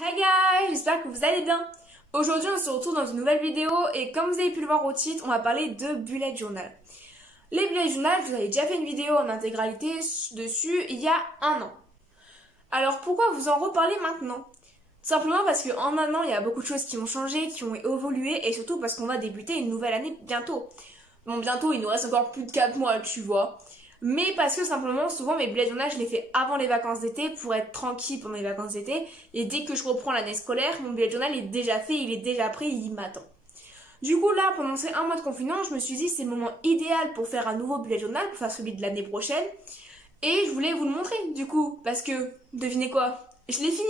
Hi guys, j'espère que vous allez bien. Aujourd'hui on se retrouve dans une nouvelle vidéo et comme vous avez pu le voir au titre, on va parler de bullet journal. Les bullet journal, je vous avais déjà fait une vidéo en intégralité dessus il y a un an. Alors pourquoi vous en reparler maintenant? Tout simplement parce qu'en un an il y a beaucoup de choses qui ont changé, qui ont évolué et surtout parce qu'on va débuter une nouvelle année bientôt. Bon bientôt il nous reste encore plus de 4 mois tu vois. Mais parce que simplement, souvent mes bullet journal, je les fais avant les vacances d'été pour être tranquille pendant les vacances d'été. Et dès que je reprends l'année scolaire, mon bullet journal est déjà fait, il est déjà prêt, il m'attend. Du coup là, pendant ces un mois de confinement, je me suis dit c'est le moment idéal pour faire un nouveau bullet journal, pour faire celui de l'année prochaine. Et je voulais vous le montrer du coup, parce que, devinez quoi, je l'ai fini.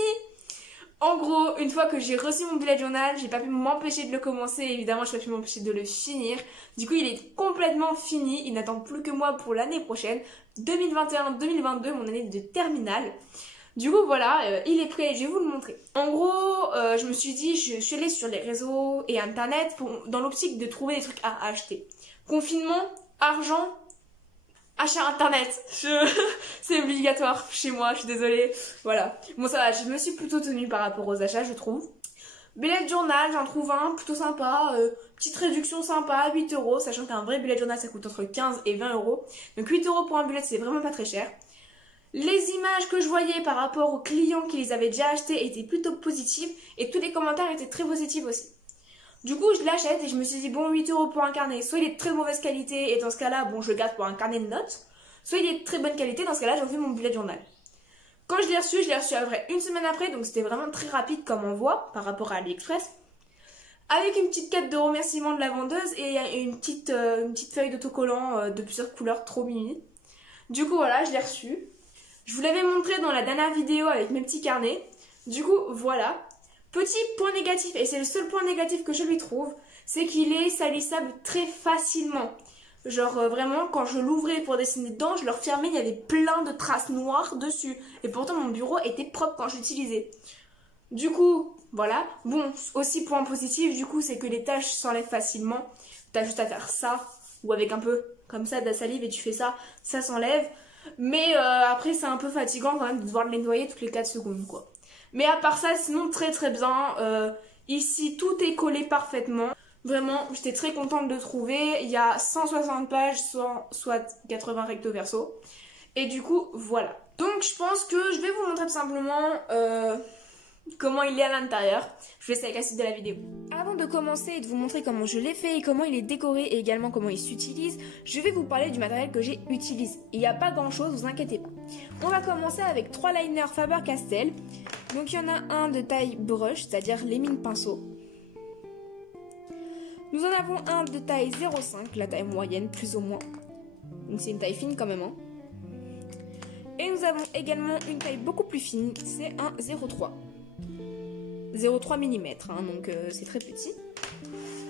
En gros, une fois que j'ai reçu mon bullet journal, j'ai pas pu m'empêcher de le commencer, évidemment je n'ai pas pu m'empêcher de le finir. Du coup il est complètement fini, il n'attend plus que moi pour l'année prochaine, 2021-2022, mon année de terminale. Du coup voilà, il est prêt, je vais vous le montrer. En gros, je me suis dit, je suis allée sur les réseaux et internet dans l'optique de trouver des trucs à acheter. Confinement, argent, achat internet, c'est obligatoire chez moi, je suis désolée. Voilà. Bon ça va, je me suis plutôt tenue par rapport aux achats, je trouve. Bullet journal, j'en trouve un plutôt sympa, petite réduction sympa, 8 €, sachant qu'un vrai bullet journal ça coûte entre 15 et 20 €. Donc 8 € pour un bullet c'est vraiment pas très cher. Les images que je voyais par rapport aux clients qui les avaient déjà achetés étaient plutôt positives et tous les commentaires étaient très positifs aussi. Du coup, je l'achète et je me suis dit, bon, 8 € pour un carnet, soit il est de très mauvaise qualité et dans ce cas-là, bon, je le garde pour un carnet de notes, soit il est de très bonne qualité, dans ce cas-là, j'en fais mon bullet journal. Quand je l'ai reçu à peu près une semaine après, donc c'était vraiment très rapide comme envoi par rapport à AliExpress, avec une petite carte de remerciement de la vendeuse et une petite feuille d'autocollant de plusieurs couleurs trop mimi. Du coup, voilà, je l'ai reçu. Je vous l'avais montré dans la dernière vidéo avec mes petits carnets. Du coup, voilà. Petit point négatif, et c'est le seul point négatif que je lui trouve, c'est qu'il est salissable très facilement. Genre vraiment, quand je l'ouvrais pour dessiner dedans, je le refermais, il y avait plein de traces noires dessus. Et pourtant mon bureau était propre quand je l'utilisais. Du coup, voilà. Bon, aussi point positif, du coup, c'est que les taches s'enlèvent facilement. T'as juste à faire ça, ou avec un peu comme ça de la salive et tu fais ça, ça s'enlève. Mais après c'est un peu fatigant quand même de devoir le nettoyer toutes les 4 secondes quoi. Mais à part ça, sinon très très bien. Ici, tout est collé parfaitement. Vraiment, j'étais très contente de trouver. Il y a 160 pages, soit 80 recto verso. Et du coup, voilà. Donc, je pense que je vais vous montrer tout simplement comment il est à l'intérieur. Je vous laisse avec la suite de la vidéo. Avant de commencer et de vous montrer comment je l'ai fait et comment il est décoré et également comment il s'utilise, je vais vous parler du matériel que j'ai utilisé. Il n'y a pas grand chose, vous inquiétez pas. On va commencer avec 3 liners Faber-Castell. Donc il y en a un de taille brush, c'est-à-dire les mines pinceau. Nous en avons un de taille 0,5, la taille moyenne plus ou moins. Donc c'est une taille fine quand même. Hein. Et nous avons également une taille beaucoup plus fine, c'est un 0,3. 0,3 mm, hein, donc c'est très petit.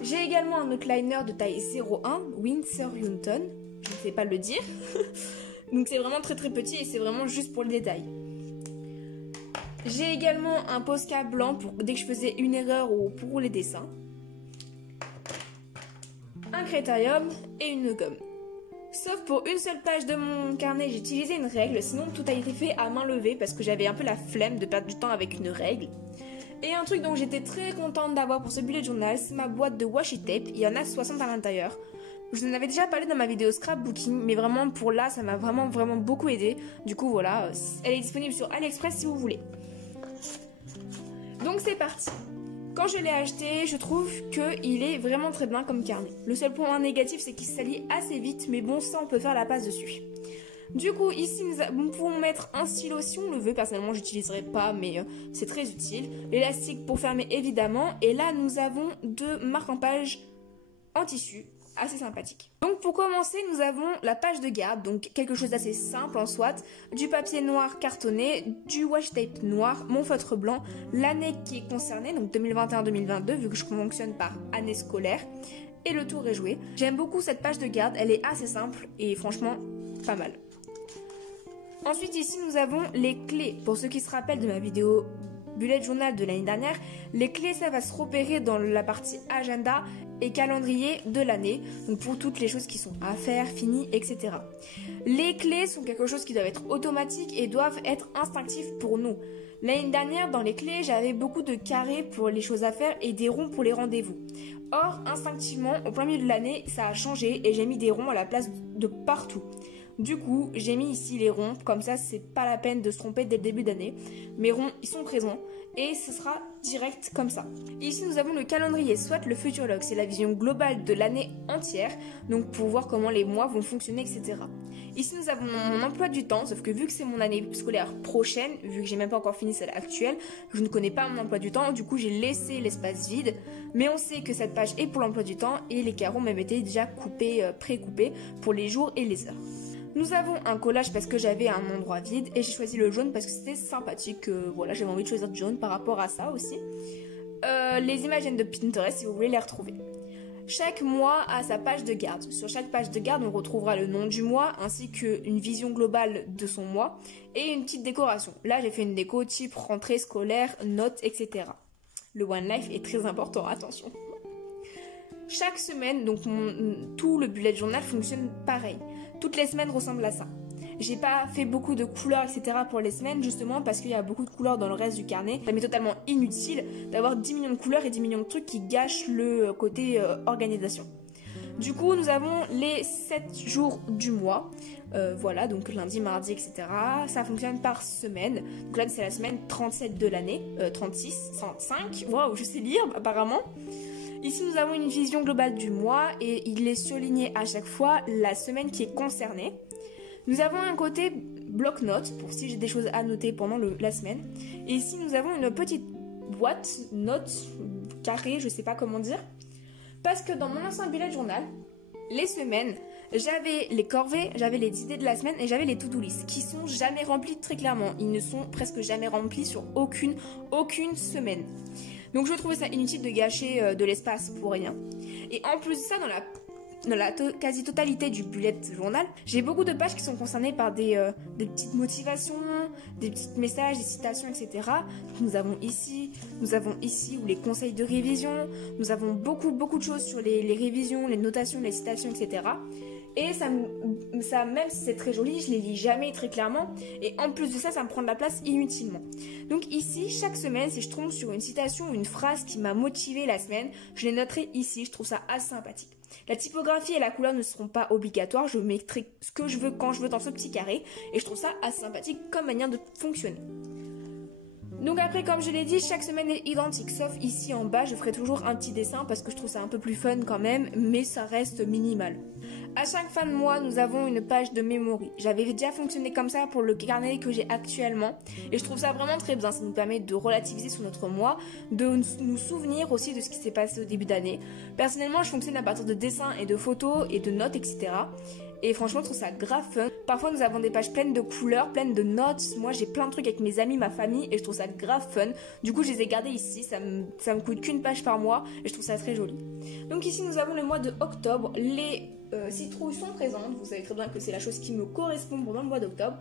J'ai également un autre liner de taille 0,1, Winsor Newton, je ne sais pas le dire. Donc c'est vraiment très très petit et c'est vraiment juste pour le détail. J'ai également un Posca blanc pour dès que je faisais une erreur ou pour les dessins. Un Crétarium et une gomme. Sauf pour une seule page de mon carnet, j'ai utilisé une règle, sinon tout a été fait à main levée parce que j'avais un peu la flemme de perdre du temps avec une règle. Et un truc dont j'étais très contente d'avoir pour ce bullet journal, c'est ma boîte de washi tape, il y en a 60 à l'intérieur. Je vous en avais déjà parlé dans ma vidéo scrapbooking, mais vraiment pour là, ça m'a vraiment beaucoup aidé. Du coup voilà, elle est disponible sur AliExpress si vous voulez. Donc c'est parti. Quand je l'ai acheté, je trouve qu'il est vraiment très bien comme carnet. Le seul point négatif, c'est qu'il se salit assez vite, mais bon, ça on peut faire la passe dessus. Du coup, ici, nous pouvons mettre un stylo si on le veut. Personnellement, je n'utiliserai pas, mais c'est très utile. L'élastique pour fermer, évidemment. Et là, nous avons 2 marques en page en tissu, assez sympathiques. Donc, pour commencer, nous avons la page de garde, donc quelque chose d'assez simple en soit. Du papier noir cartonné, du washi tape noir, mon feutre blanc, l'année qui est concernée, donc 2021-2022, vu que je fonctionne par année scolaire. Et le tour est joué. J'aime beaucoup cette page de garde, elle est assez simple et franchement, pas mal. Ensuite ici nous avons les clés. Pour ceux qui se rappellent de ma vidéo bullet journal de l'année dernière, les clés ça va se repérer dans la partie agenda et calendrier de l'année. Donc pour toutes les choses qui sont à faire, finies, etc. Les clés sont quelque chose qui doit être automatique et doivent être instinctifs pour nous. L'année dernière, dans les clés, j'avais beaucoup de carrés pour les choses à faire et des ronds pour les rendez-vous. Or, instinctivement, au plein milieu de l'année, ça a changé et j'ai mis des ronds à la place de partout. Du coup, j'ai mis ici les ronds, comme ça c'est pas la peine de se tromper dès le début d'année. Mes ronds, ils sont présents et ce sera direct comme ça. Ici, nous avons le calendrier, soit le Futurlog, c'est la vision globale de l'année entière, donc pour voir comment les mois vont fonctionner, etc. Ici, nous avons mon emploi du temps, sauf que vu que c'est mon année scolaire prochaine, vu que j'ai même pas encore fini celle actuelle, je ne connais pas mon emploi du temps, du coup j'ai laissé l'espace vide, mais on sait que cette page est pour l'emploi du temps et les carreaux même étaient déjà coupés, pré-coupés pour les jours et les heures. Nous avons un collage parce que j'avais un endroit vide et j'ai choisi le jaune parce que c'était sympathique. Voilà, j'avais envie de choisir du jaune par rapport à ça aussi. Les images de Pinterest si vous voulez les retrouver. Chaque mois a sa page de garde. Sur chaque page de garde, on retrouvera le nom du mois ainsi qu'une vision globale de son mois et une petite décoration. Là, j'ai fait une déco type rentrée scolaire, notes, etc. Le One Life est très important, attention. Chaque semaine, donc tout le bullet journal fonctionne pareil. Toutes les semaines ressemblent à ça. J'ai pas fait beaucoup de couleurs, etc. pour les semaines, justement parce qu'il y a beaucoup de couleurs dans le reste du carnet. Ça m'est totalement inutile d'avoir 10 millions de couleurs et 10 millions de trucs qui gâchent le côté organisation. Du coup, nous avons les 7 jours du mois. Voilà, donc lundi, mardi, etc. Ça fonctionne par semaine. Donc là, c'est la semaine 37 de l'année. 36, 105. Waouh, je sais lire apparemment. Ici, nous avons une vision globale du mois et il est souligné à chaque fois la semaine qui est concernée. Nous avons un côté bloc-notes pour si j'ai des choses à noter pendant la semaine. Et ici, nous avons une petite boîte, notes, carré, je sais pas comment dire. Parce que dans mon ancien bullet journal, les semaines, j'avais les corvées, j'avais les idées de la semaine et j'avais les to-do list qui sont jamais remplies très clairement. Ils ne sont presque jamais remplis sur aucune semaine. Donc je trouvais ça inutile de gâcher de l'espace pour rien. Et en plus de ça, dans la quasi-totalité du bullet journal, j'ai beaucoup de pages qui sont concernées par des petites motivations, des petits messages, des citations, etc. Donc, nous avons ici où les conseils de révision, nous avons beaucoup de choses sur les révisions, les notations, les citations, etc. Et ça, même si c'est très joli, je les lis jamais très clairement. Et en plus de ça, ça me prend de la place inutilement. Donc ici, chaque semaine, si je tombe sur une citation ou une phrase qui m'a motivé la semaine, je les noterai ici. Je trouve ça assez sympathique. La typographie et la couleur ne seront pas obligatoires. Je mettrai ce que je veux quand je veux dans ce petit carré. Et je trouve ça assez sympathique comme manière de fonctionner. Donc après, comme je l'ai dit, chaque semaine est identique, sauf ici en bas, je ferai toujours un petit dessin parce que je trouve ça un peu plus fun quand même, mais ça reste minimal. À chaque fin de mois, nous avons une page de memory. J'avais déjà fonctionné comme ça pour le carnet que j'ai actuellement, et je trouve ça vraiment très bien. Ça nous permet de relativiser sur notre mois, de nous souvenir aussi de ce qui s'est passé au début d'année. Personnellement, je fonctionne à partir de dessins et de photos et de notes, etc. Et franchement, je trouve ça grave fun. Parfois, nous avons des pages pleines de couleurs, pleines de notes. Moi, j'ai plein de trucs avec mes amis, ma famille, et je trouve ça grave fun. Du coup, je les ai gardés ici. Ça me coûte qu'une page par mois, et je trouve ça très joli. Donc ici, nous avons le mois de octobre. Les citrouilles sont présentes. Vous savez très bien que c'est la chose qui me correspond pendant le mois d'octobre.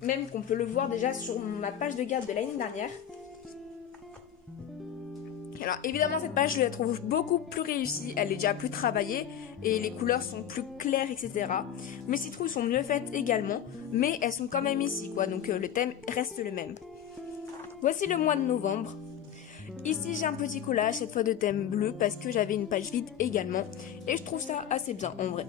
Même qu'on peut le voir déjà sur ma page de garde de l'année dernière. Alors évidemment cette page je la trouve beaucoup plus réussie, elle est déjà plus travaillée et les couleurs sont plus claires, etc. Mes citrouilles sont mieux faites également, mais elles sont quand même ici quoi, donc le thème reste le même. Voici le mois de novembre. Ici j'ai un petit collage, cette fois de thème bleu parce que j'avais une page vide également et je trouve ça assez bien en vrai.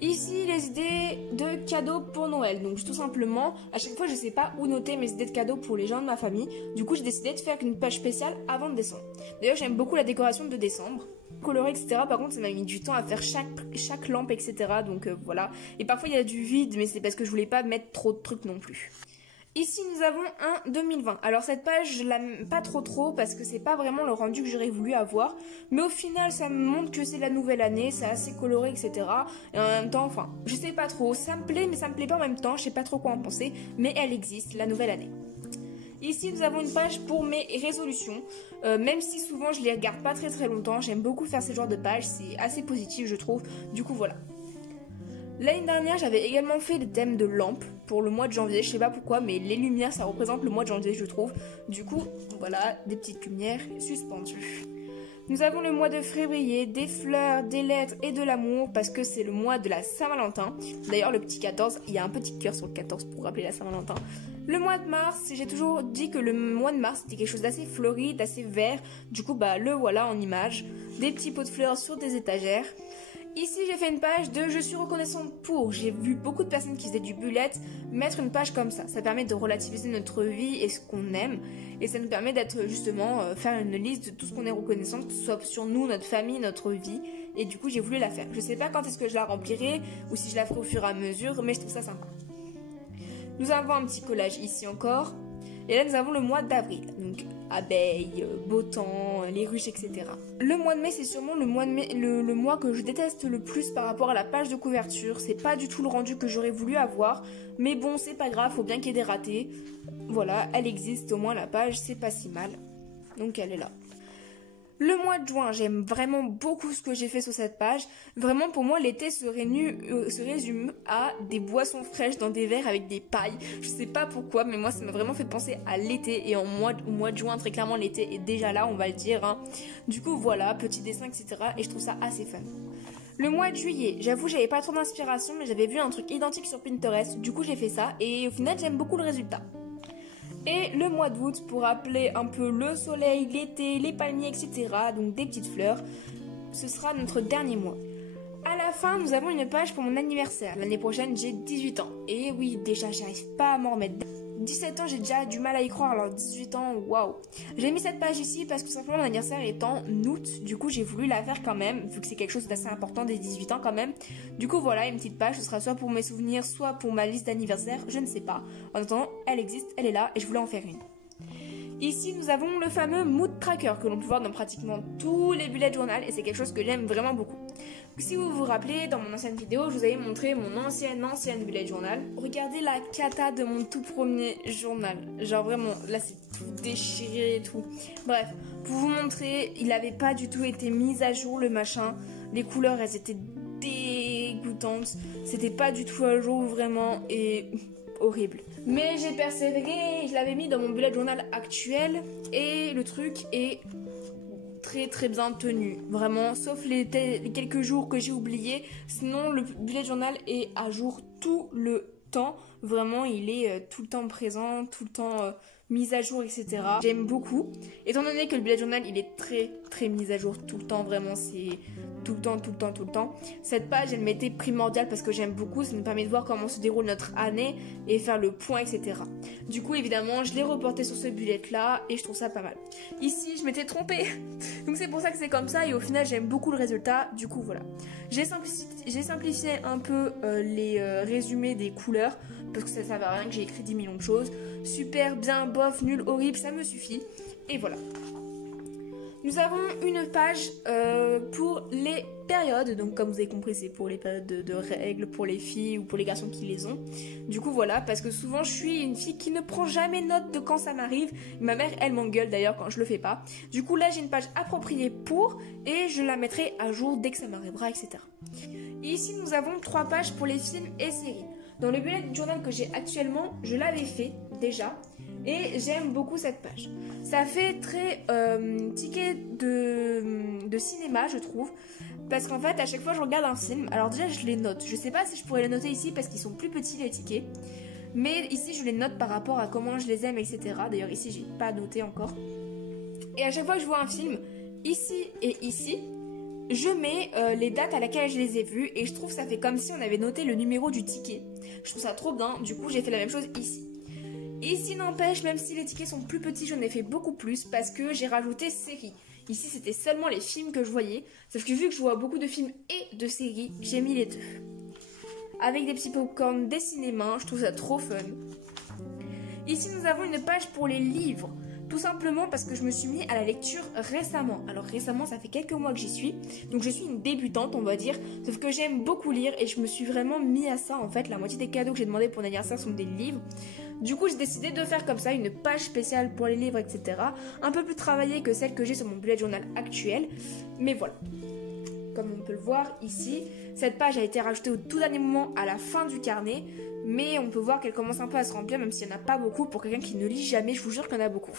Ici, les idées de cadeaux pour Noël. Donc, tout simplement, à chaque fois, je sais pas où noter mes idées de cadeaux pour les gens de ma famille. Du coup, j'ai décidé de faire une page spéciale avant de décembre. D'ailleurs, j'aime beaucoup la décoration de décembre. Coloré, etc. Par contre, ça m'a mis du temps à faire chaque lampe, etc. Donc, voilà. Et parfois, il y a du vide, mais c'est parce que je voulais pas mettre trop de trucs non plus. Ici, nous avons un 2020. Alors, cette page, je l'aime pas trop parce que c'est pas vraiment le rendu que j'aurais voulu avoir. Mais au final, ça me montre que c'est la nouvelle année, c'est assez coloré, etc. Et en même temps, enfin, je sais pas trop. Ça me plaît, mais ça me plaît pas en même temps. Je sais pas trop quoi en penser. Mais elle existe, la nouvelle année. Ici, nous avons une page pour mes résolutions. Même si souvent, je les regarde pas très longtemps. J'aime beaucoup faire ce genre de pages. C'est assez positif, je trouve. Du coup, voilà. L'année dernière, j'avais également fait des thèmes de lampes pour le mois de janvier. Je sais pas pourquoi, mais les lumières, ça représente le mois de janvier, je trouve. Du coup, voilà, des petites lumières suspendues. Nous avons le mois de février, des fleurs, des lettres et de l'amour parce que c'est le mois de la Saint-Valentin. D'ailleurs, le petit 14, il y a un petit cœur sur le 14 pour rappeler la Saint-Valentin. Le mois de mars, j'ai toujours dit que le mois de mars c'était quelque chose d'assez fleuri, d'assez vert. Du coup, le voilà en image. Des petits pots de fleurs sur des étagères. Ici, j'ai fait une page de je suis reconnaissante pour. J'ai vu beaucoup de personnes qui faisaient du bullet mettre une page comme ça. Ça permet de relativiser notre vie et ce qu'on aime. Et ça nous permet d'être justement, faire une liste de tout ce qu'on est reconnaissant, que ce soit sur nous, notre famille, notre vie. Et du coup, j'ai voulu la faire. Je sais pas quand est-ce que je la remplirai ou si je la ferai au fur et à mesure, mais je trouve ça sympa. Nous avons un petit collage ici encore. Et là, nous avons le mois d'avril. Donc, abeilles, beau temps, les ruches, etc. Le mois de mai, c'est sûrement le mois que je déteste le plus par rapport à la page de couverture. C'est pas du tout le rendu que j'aurais voulu avoir. Mais bon, c'est pas grave, faut bien qu'il y ait des ratés. Voilà, elle existe, au moins la page, c'est pas si mal. Donc, elle est là. Le mois de juin, j'aime vraiment beaucoup ce que j'ai fait sur cette page. Vraiment, pour moi, l'été se résume à des boissons fraîches dans des verres avec des pailles. Je sais pas pourquoi, mais moi, ça m'a vraiment fait penser à l'été. Et au mois de juin, très clairement, l'été est déjà là, on va le dire. Hein. Du coup, voilà, petit dessin, etc. Et je trouve ça assez fun. Le mois de juillet, j'avoue, j'avais pas trop d'inspiration, mais j'avais vu un truc identique sur Pinterest. Du coup, j'ai fait ça. Et au final, j'aime beaucoup le résultat. Et le mois d'août pour rappeler un peu le soleil, l'été, les palmiers, etc. Donc des petites fleurs. Ce sera notre dernier mois. À la fin, nous avons une page pour mon anniversaire. L'année prochaine, j'ai 18 ans. Et oui, déjà, j'arrive pas à m'en remettre. 17 ans, j'ai déjà du mal à y croire. Alors 18 ans, waouh. J'ai mis cette page ici parce que simplement mon anniversaire est en août. Du coup, j'ai voulu la faire quand même, vu que c'est quelque chose d'assez important des 18 ans quand même. Du coup, voilà, une petite page. Ce sera soit pour mes souvenirs, soit pour ma liste d'anniversaire. Je ne sais pas. En attendant, elle existe, elle est là et je voulais en faire une. Ici, nous avons le fameux Mood Tracker que l'on peut voir dans pratiquement tous les bullet journal et c'est quelque chose que j'aime vraiment beaucoup. Si vous vous rappelez, dans mon ancienne vidéo, je vous avais montré mon ancienne bullet journal. Regardez la cata de mon tout premier journal. Genre vraiment, là c'est tout déchiré et tout. Bref, pour vous montrer, il n'avait pas du tout été mis à jour le machin. Les couleurs, elles étaient dégoûtantes. C'était pas du tout à jour vraiment et horrible. Mais j'ai persévéré, je l'avais mis dans mon bullet journal actuel et le truc est très bien tenu, vraiment, sauf les quelques jours que j'ai oubliés. Sinon, le bullet journal est à jour tout le temps. Vraiment, il est tout le temps présent, tout le temps mis à jour, etc. J'aime beaucoup. Étant donné que le bullet journal, il est très mis à jour tout le temps, vraiment, c'est tout le temps. Cette page, elle m'était primordiale parce que j'aime beaucoup. Ça me permet de voir comment se déroule notre année et faire le point, etc. Du coup, évidemment, je l'ai reporté sur ce bullet-là et je trouve ça pas mal. Ici, je m'étais trompée. Donc, c'est pour ça que c'est comme ça et au final, j'aime beaucoup le résultat. Du coup, voilà. J'ai simplifié un peu les résumés des couleurs parce que ça ne servait à rien que j'ai écrit 10 millions de choses. Super, bien, bof, nul, horrible, ça me suffit. Et voilà. Nous avons une page pour les périodes, donc comme vous avez compris c'est pour les périodes de règles, pour les filles ou pour les garçons qui les ont. Du coup voilà, parce que souvent je suis une fille qui ne prend jamais note de quand ça m'arrive. Ma mère elle m'engueule d'ailleurs quand je le fais pas. Du coup là j'ai une page appropriée pour et je la mettrai à jour dès que ça m'arrivera, etc. Et ici nous avons 3 pages pour les films et séries. Dans le bullet journal que j'ai actuellement, je l'avais fait déjà. Et j'aime beaucoup cette page. Ça fait très ticket de cinéma, je trouve. Parce qu'en fait, à chaque fois, je regarde un film. Alors déjà, je les note. Je sais pas si je pourrais les noter ici parce qu'ils sont plus petits, les tickets. Mais ici, je les note par rapport à comment je les aime, etc. D'ailleurs, ici, j'ai pas noté encore. Et à chaque fois que je vois un film, ici et ici, je mets les dates à laquelle je les ai vus. Et je trouve que ça fait comme si on avait noté le numéro du ticket. Je trouve ça trop bien. Du coup, j'ai fait la même chose ici. Ici n'empêche, même si les tickets sont plus petits, j'en ai fait beaucoup plus parce que j'ai rajouté séries. Ici, c'était seulement les films que je voyais. Sauf que vu que je vois beaucoup de films et de séries, j'ai mis les deux. Avec des petits popcorn, des cinémas, je trouve ça trop fun. Ici, nous avons une page pour les livres. Tout simplement parce que je me suis mis à la lecture récemment. Alors récemment, ça fait quelques mois que j'y suis. Donc je suis une débutante, on va dire. Sauf que j'aime beaucoup lire et je me suis vraiment mis à ça. En fait, la moitié des cadeaux que j'ai demandé pour mon anniversaire sont des livres. Du coup, j'ai décidé de faire comme ça une page spéciale pour les livres, etc. Un peu plus travaillée que celle que j'ai sur mon bullet journal actuel. Mais voilà. comme on peut le voir ici, cette page a été rajoutée au tout dernier moment à la fin du carnet, mais on peut voir qu'elle commence un peu à se remplir, même s'il n'y en a pas beaucoup. Pour quelqu'un qui ne lit jamais, je vous jure qu'il y en a beaucoup.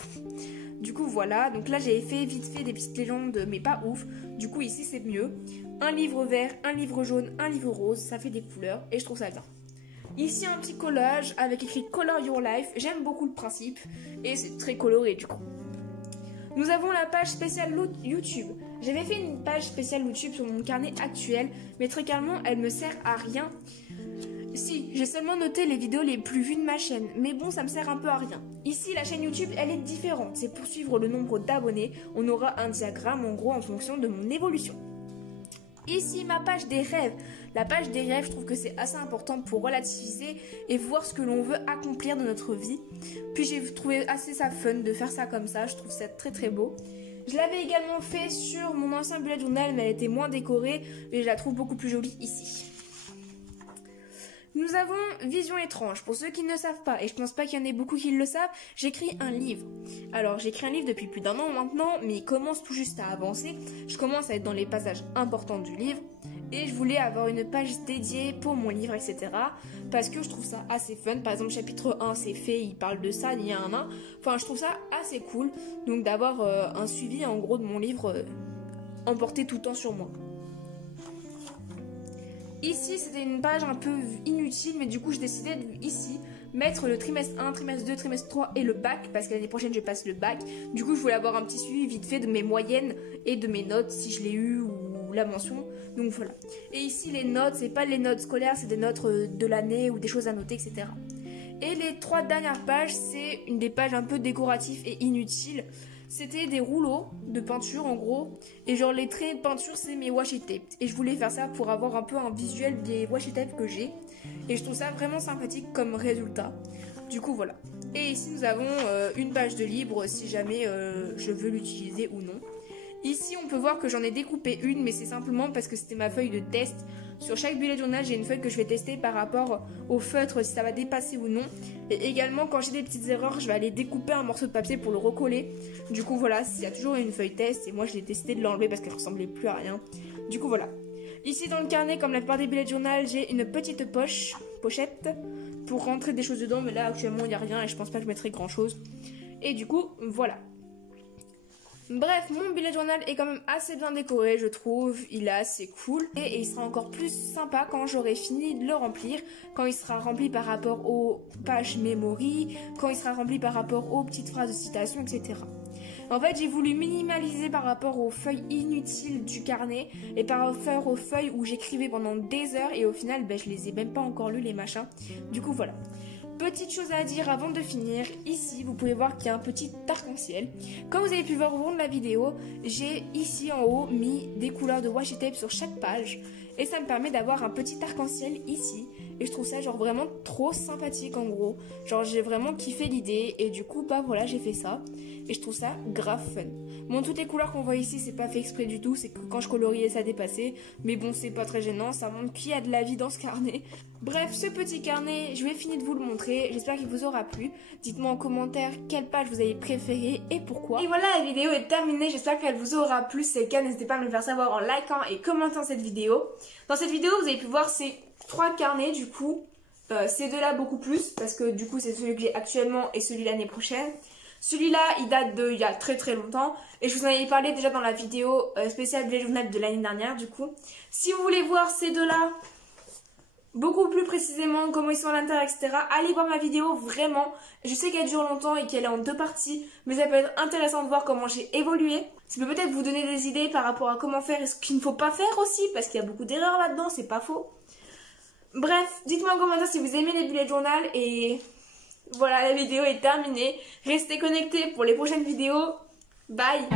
Du coup voilà, donc là j'avais fait vite fait des petites légendes, mais pas ouf. Du coup ici c'est mieux. Un livre vert, un livre jaune, un livre rose, ça fait des couleurs et je trouve ça bien. Ici un petit collage avec écrit Color Your Life, j'aime beaucoup le principe et c'est très coloré du coup. Nous avons la page spéciale YouTube. J'avais fait une page spéciale YouTube sur mon carnet actuel, mais très clairement elle me sert à rien. Si, j'ai seulement noté les vidéos les plus vues de ma chaîne, mais bon, ça me sert un peu à rien. Ici, la chaîne YouTube, elle est différente. C'est pour suivre le nombre d'abonnés. On aura un diagramme, en gros, en fonction de mon évolution. Ici, ma page des rêves. La page des rêves, je trouve que c'est assez important pour relativiser et voir ce que l'on veut accomplir dans notre vie. Puis j'ai trouvé assez ça fun de faire ça comme ça. Je trouve ça très très beau. Je l'avais également fait sur mon ancien bullet journal, mais elle était moins décorée. Mais je la trouve beaucoup plus jolie ici. Nous avons Vision étrange. Pour ceux qui ne savent pas, et je pense pas qu'il y en ait beaucoup qui le savent, j'écris un livre. Alors j'écris un livre depuis plus d'1 an maintenant, mais il commence tout juste à avancer. Je commence à être dans les passages importants du livre. Et je voulais avoir une page dédiée pour mon livre, etc. Parce que je trouve ça assez fun. Par exemple, chapitre 1, c'est fait, il parle de ça, il y a un an. Enfin, je trouve ça assez cool. Donc d'avoir un suivi en gros de mon livre emporté tout le temps sur moi. Ici, c'était une page un peu inutile, mais du coup, j'ai décidé de, ici, mettre le trimestre 1, trimestre 2, trimestre 3 et le bac, parce que l'année prochaine, je passe le bac. Du coup, je voulais avoir un petit suivi vite fait de mes moyennes et de mes notes, si je l'ai eu ou la mention. Donc voilà. Et ici, les notes, c'est pas les notes scolaires, c'est des notes de l'année ou des choses à noter, etc. Et les 3 dernières pages, c'est une des pages un peu décoratives et inutiles. C'était des rouleaux de peinture en gros, et genre les traits de peinture c'est mes washi tape, et je voulais faire ça pour avoir un peu un visuel des washi tape que j'ai, et je trouve ça vraiment sympathique comme résultat. Du coup voilà. Et ici nous avons une page de libre si jamais je veux l'utiliser ou non. Ici on peut voir que j'en ai découpé une, mais c'est simplement parce que c'était ma feuille de test. Sur chaque bullet journal, j'ai une feuille que je vais tester par rapport au feutre, si ça va dépasser ou non. Et également, quand j'ai des petites erreurs, je vais aller découper un morceau de papier pour le recoller. Du coup, voilà, il y a toujours une feuille test. Et moi, je l'ai décidé de l'enlever parce qu'elle ressemblait plus à rien. Du coup, voilà. Ici, dans le carnet, comme la plupart des bullet journal, j'ai une petite pochette, pour rentrer des choses dedans. Mais là, actuellement, il n'y a rien et je pense pas que je mettrai grand chose. Et du coup, voilà. Bref, mon bullet journal est quand même assez bien décoré, je trouve. Il est assez cool. Et il sera encore plus sympa quand j'aurai fini de le remplir. Quand il sera rempli par rapport aux pages memory. Quand il sera rempli par rapport aux petites phrases de citation, etc. En fait, j'ai voulu minimaliser par rapport aux feuilles inutiles du carnet. Et par rapport aux feuilles où j'écrivais pendant des heures. Et au final, je les ai même pas encore lues, les machins. Du coup, voilà. Petite chose à dire avant de finir, ici vous pouvez voir qu'il y a un petit arc-en-ciel. Comme vous avez pu voir au long de la vidéo, j'ai ici en haut mis des couleurs de washi tape sur chaque page. Et ça me permet d'avoir un petit arc-en-ciel ici. Et je trouve ça genre vraiment trop sympathique en gros. Genre j'ai vraiment kiffé l'idée et du coup voilà j'ai fait ça. Et je trouve ça grave fun. Bon, toutes les couleurs qu'on voit ici, c'est pas fait exprès du tout, c'est que quand je coloriais ça dépassait. Mais bon, c'est pas très gênant, ça montre qu'il y a de la vie dans ce carnet. Bref, ce petit carnet, je vais finir de vous le montrer. J'espère qu'il vous aura plu. Dites-moi en commentaire quelle page vous avez préférée et pourquoi. Et voilà, la vidéo est terminée, j'espère qu'elle vous aura plu. Si c'est le cas, n'hésitez pas à me le faire savoir en likant et commentant cette vidéo. Dans cette vidéo, vous avez pu voir ces 3 carnets du coup. Ces deux-là beaucoup plus, parce que du coup c'est celui que j'ai actuellement et celui l'année prochaine. Celui-là, il date de il y a très très longtemps. Et je vous en avais parlé déjà dans la vidéo spéciale bullet journal de l'année dernière du coup. Si vous voulez voir ces deux-là beaucoup plus précisément, comment ils sont à l'intérieur, etc. allez voir ma vidéo, vraiment. Je sais qu'elle dure longtemps et qu'elle est en 2 parties. Mais ça peut être intéressant de voir comment j'ai évolué. Ça peut peut-être vous donner des idées par rapport à comment faire et ce qu'il ne faut pas faire aussi. Parce qu'il y a beaucoup d'erreurs là-dedans, c'est pas faux. Bref, dites-moi en commentaire si vous aimez les bullet journal et... Voilà, la vidéo est terminée. Restez connectés pour les prochaines vidéos. Bye!